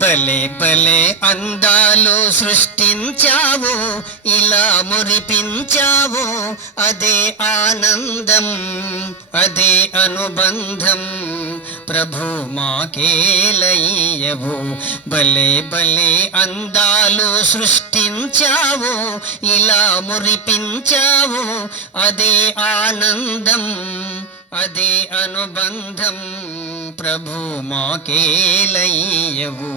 భలే భలే అందాలు సృష్టించావు, ఇలా మురిపించావు, అదే ఆనందం, అదే అనుబంధం. ప్రభు మాకేలయ్యవు. భలే భలే అందాలు సృష్టించావు, ఇలా మురిపించావు, అదే ఆనందం, అదే అనుబంధం. ప్రభు మాకేలయ్యవు.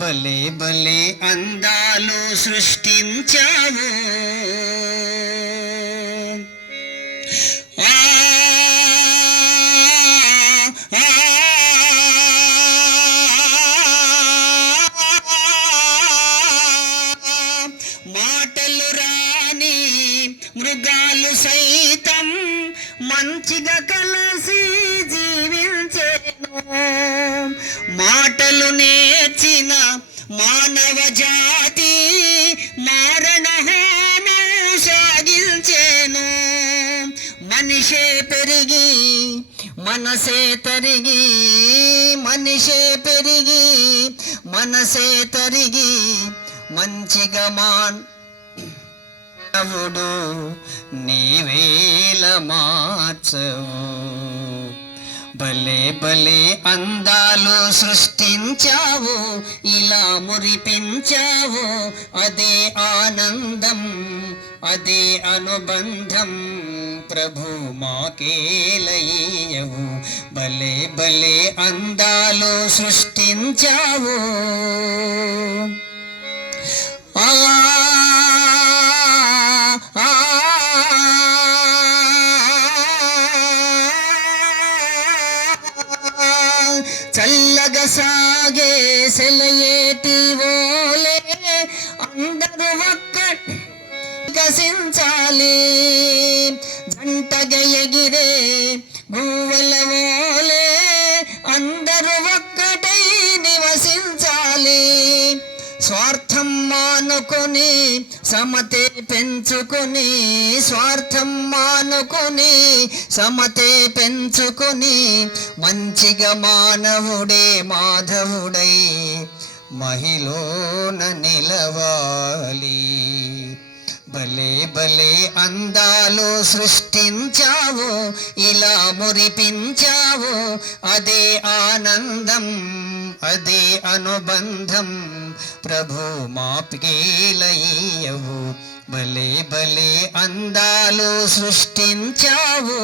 భలే భలే అందాలు సృష్టించావు. మాటలు రాని మృగాలు సైతం మంచిగా కలిసి జీవించేను. మాటలు నేర్చిన మానవ జాతి మారణ హోమం సాగించేను. మనిషే పెరిగి మనసే తరిగి, మనిషే పెరిగి మనసే తరిగి, మంచిగా మానవుడు నీవేల మార్చవు. భలే భలే అందాలు సృష్టించావు, ఇలా మురిపించావు, అదే ఆనందం, అదే అనుబంధం. ప్రభు మాకేలయ్యవు. భలే భలే అందాలు సృష్టించావు. చల్లగా సాగే సెలయేటి ఓలే అందరూ ఒక్క వికసించాలి. జంటగా ఎగిరే గువ్వల ఓలే అందరూ ఒక్కటై నివసించాలి. స్వార్థం మానుకొని సమతే పెంచుకొని, స్వార్థం మానుకొని సమతే పెంచుకొని, మంచిగా మానవుడే మాధవుడై మహిళన నిలవాలి. భలే భలే అందాలు సృష్టించావు, ఇలా మురిపించావు, అదే ఆనందం, అదే అనుబంధం. ప్రభు మాకేలయ్యవు. భలే భలే అందాలు సృష్టించావు.